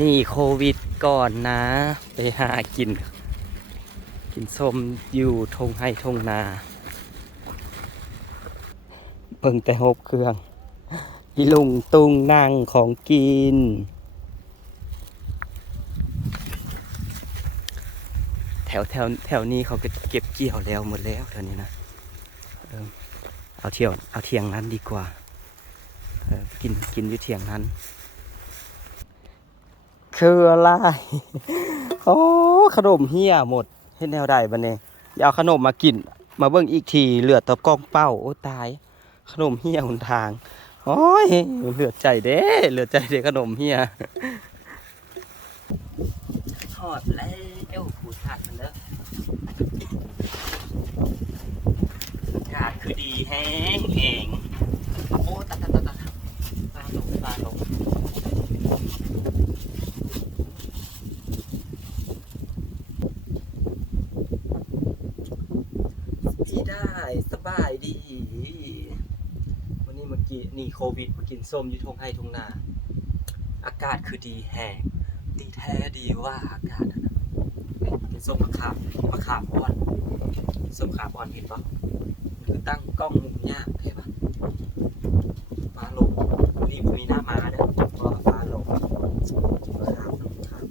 นี่โควิดก่อนนะ ไปหากิน กินส้มอยู่ทงให้ทงนาเบิ่งแต่หบเครื่องอีลุงตุงนั่งของกิน แถวแถวแถวนี้เขาก็เก็บเกี่ยวแล้วหมดแล้วแถวนี้นะเอาเที่ยวเอาเทียงนั้นดีกว่ากินกินอยู่เทียงนั้น คืออะไร โอ้ขนมเฮียหมดเห็นแนวใดบันเนี่ยอย่าเอาขนมมากิน มาเบิ่งอีกทีเหลือตะกล้องเป้าโอ้ตาย ขนมเฮียหนทางโอ้ยเหลือใจเด้เหลือใจเด้ขนมเฮียทอดแล้วผูทัดมันเด้ออากาศคือดีแห้งแห้งโอ้ตายตายตายตายปลาลงปลาลง ที่ได้สบายดี วันนี้เมื่อกี้นี่โควิดมากินส้มยุทงให้ทงนา อากาศคือดีแห้งดีแท้ดีว่าอากาศนะกินส้มมะขามมะขามอ่อนส้มขามอ่อนเห็นปะคือตั้งกล้องมุมยากใช่ปะฟ้าลงนี่มีหน้ามาเด้อเพราะว่าฟ้าลงมะขามมะขาม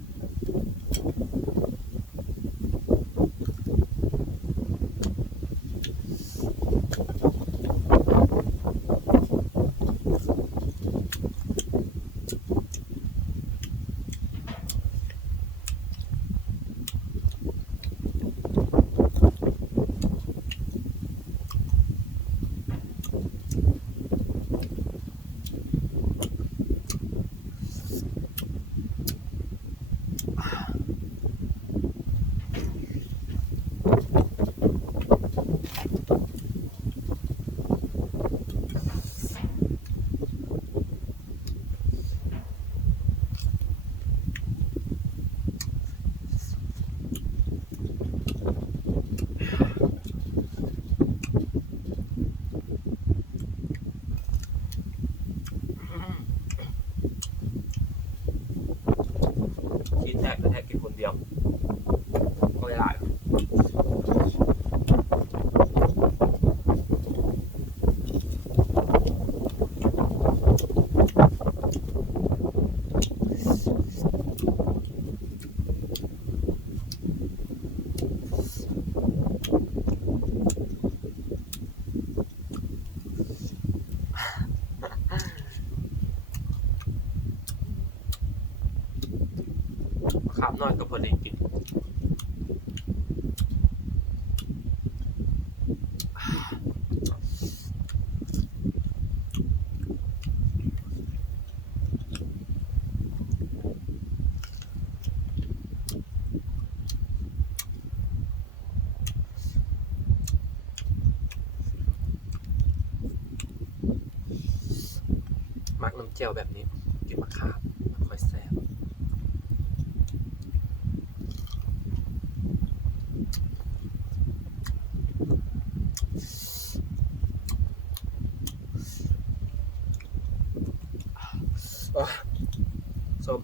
กิน แทกกระแทกกินคนเดียวไม่ได้ขามน้อยก็พอดีกินมักน้ำเจียวแบบนี้กินมะขามมันค่อยแซ่บ โอ้ยส้ม